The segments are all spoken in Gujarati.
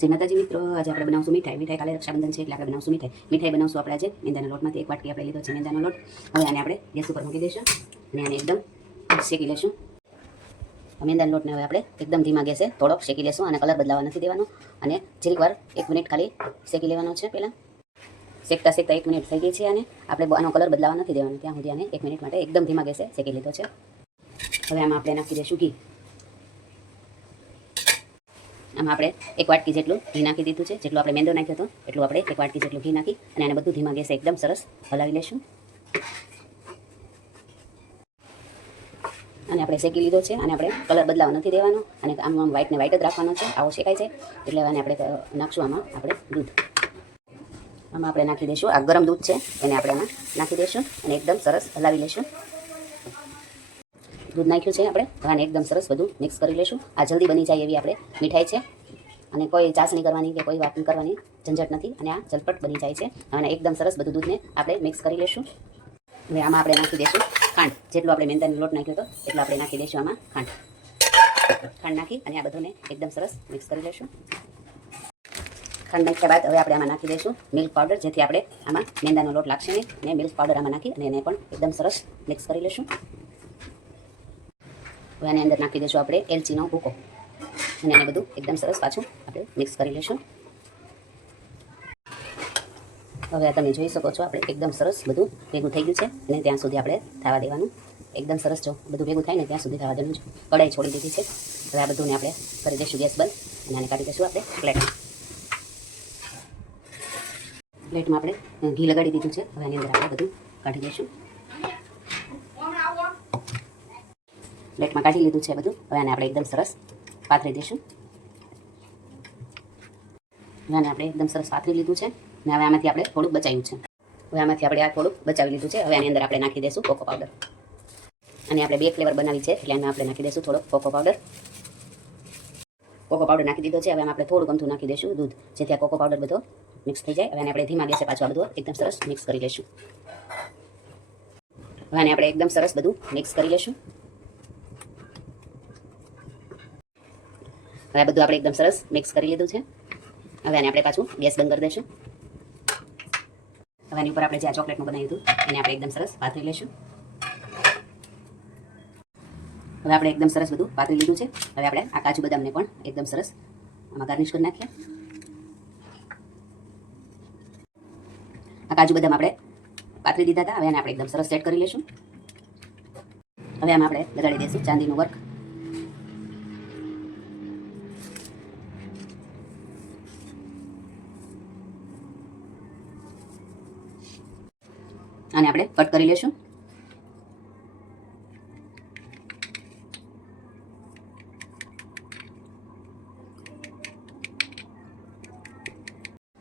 જય માતાજી મિત્રો, આજે આપણે બનાવશું મીઠાઈ કાલે રક્ષાબંધન છે એટલે આપણે બનાવશું મીઠાઈ બનાવશું આપણે આજે મેંદાના લોટમાંથી એક વાટકી આપણે લીધો છે મેંદાનો લોટ. હવે આને આપણે ગેસ ઉપર મૂકી દઈશું અને આને એકદમ શેકી લેશું. મેંદાના લોટને હવે આપણે એકદમ ધીમા ગેસે થોડોક શેકી લેશું અને કલર બદલાવા નથી દેવાનો અને જરીક વાર 1 મિનિટ ખાલી શેકી લેવાનો છે. પહેલાં શેકતા 1 મિનિટ થઈ ગઈ છે અને આપણે આનો કલર બદલાવા નથી દેવાનો ત્યાં સુધી આને 1 મિનિટ માટે એકદમ ધીમા ગેસે શેકી લીધો છે. હવે આમાં આપણે નાખી દઈશું ઘી. આમાં આપણે 1 વાટકી જેટલું ઘી નાખી દીધું છે. જેટલું આપણે મેંદો નાખ્યો હતો એટલું આપણે 1 વાટકી જેટલું ઘી નાખી અને આને બધું ધીમા ગેસે એકદમ સરસ હલાવી લેશું. અને આપણે શેકી લીધો છે અને આપણે કલર બદલાવા નથી દેવાનો અને આમાં વ્હાઈટને વ્હાઈટ જ રાખવાનો છે. આવો શેકાય છે એટલે આને આપણે નાખશું આમાં આપણે દૂધ. આમાં આપણે નાખી દઈશું આ ગરમ દૂધ છે એને આપણે આમાં નાખી દઈશું અને એકદમ સરસ હલાવી લઈશું. દૂધ નાખ્યું છે આપણે આને એકદમ સરસ બધું મિક્સ કરી લઈશું. આ જલ્દી બની જાય એવી આપણે મીઠાઈ છે અને કોઈ ચાસણી કરવાની કે કોઈ વાત કરવાની ઝંઝટ નથી અને આ ઝટપટ બની જાય છે. અને એકદમ સરસ બધું દૂધને આપણે મિક્સ કરી લઈશું. હવે આમાં આપણે નાખી દઈશું ખાંડ. જેટલું આપણે મેંદાનો લોટ નાખ્યો હતો એટલું આપણે નાખી દઈશું આમાં ખાંડ નાખી અને આ બધુંને એકદમ સરસ મિક્સ કરી લઈશું. ખાંડ નાખ્યા બાદ હવે આપણે આમાં નાખી દઈશું મિલ્ક પાવડર, જેથી આપણે આમાં મેંદાનો લોટ લાગશે નહીં. અને મિલ્ક પાવડર આમાં નાખી અને એને પણ એકદમ સરસ મિક્સ કરી લઈશું. હવે આની અંદર નાખી દઈશું આપણે એલચીનો ભૂકો અને એને બધું એકદમ સરસ પાછું આપણે મિક્સ કરી લઈશું. હવે તમે જોઈ શકો છો આપણે એકદમ સરસ બધું ભેગું થઈ ગયું છે અને ત્યાં સુધી આપણે થવા દેવાનું. એકદમ સરસ જો બધું ભેગું થાય ને ત્યાં સુધી થવા દેવાનું છે. કઢાઈ છોડી દીધી છે. હવે આ બધુંને આપણે કરી દઈશું ગેસ બંધ અને આને કાઢી દઈશું આપણે પ્લેટમાં આપણે ઘી લગાડી દીધું છે. હવે આની અંદર આપણે બધું કાઢી દઈશું. પ્લેટમાં કાઢી લીધું છે બધું. હવે આને આપણે એકદમ સરસ પાથરી દઈશું. હવે આને આપણે એકદમ સરસ પાથરી લીધું છે અને હવે આમાંથી આપણે થોડુંક બચાવ્યું છે. હવે આમાંથી આપણે આ થોડુંક બચાવી લીધું છે. હવે આની અંદર આપણે નાખી દઈશું કોકો પાવડર. અને આપણે 2 ફ્લેવર બનાવી છે એટલે આમાં આપણે નાખી દઈશું થોડોક કોકો પાવડર. કોકો પાવડર નાખી દીધો છે. હવે આપણે થોડું ગમતું નાખી દઈશું દૂધ, જેથી આ કોકો પાવડર બધો મિક્સ થઈ જાય. હવે આને આપણે ધીમા ગેસે પાછું આ બધું એકદમ સરસ મિક્સ કરી લઈશું. હવે આને આપણે એકદમ સરસ બધું મિક્સ કરી લઈશું. હવે બધું આપણે એકદમ સરસ મિક્સ કરી લીધું છે. હવે આને આપણે પાછું ગેસ બંધ કરી દઈશું. હવે આની ઉપર આપણે જે આ ચોકલેટનું બનાવ્યું હતું એને આપણે એકદમ સરસ પાથરી લઈશું. હવે આપણે એકદમ સરસ બધું પાથરી લીધું છે. હવે આપણે આ કાજુ બદામને પણ એકદમ સરસ આમાં ગાર્નિશ કરી નાખીએ. આ કાજુ બદામ આપણે પાથરી દીધા હતા. હવે આને આપણે એકદમ સરસ સેટ કરી લઈશું. હવે આમાં આપણે લગાડી દઈશું ચાંદીનું વર્ક. આને આપણે કટ કરી લઈશું.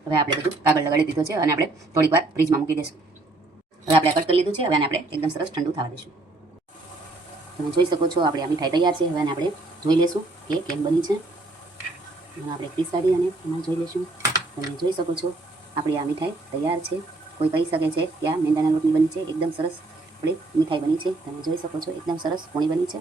હવે આપણે બધું કાગળ લગાડી દીધો છે અને આપણે થોડીક વાર ફ્રીજમાં મૂકી દઈશું. હવે આપણે કટ કરી લીધું છે. હવે આને આપણે એકદમ સરસ ઠંડુ થવા દઈશું. તમે જોઈ શકો છો આપણે આ મીઠાઈ તૈયાર છે. હવે આને આપણે જોઈ લઈશું કે કેમ બની છે. આપણે પીસ કાઢી અને એમાં જોઈ લઈશું. તમે જોઈ શકો છો આપણી આ મીઠાઈ તૈયાર છે. કોઈ કહી શકે છે કે આ મેંદાના લોટની બની છે. એકદમ સરસ આપણી મીઠાઈ બની છે. તમે જોઈ શકો છો એકદમ સરસ પૂણી બની છે.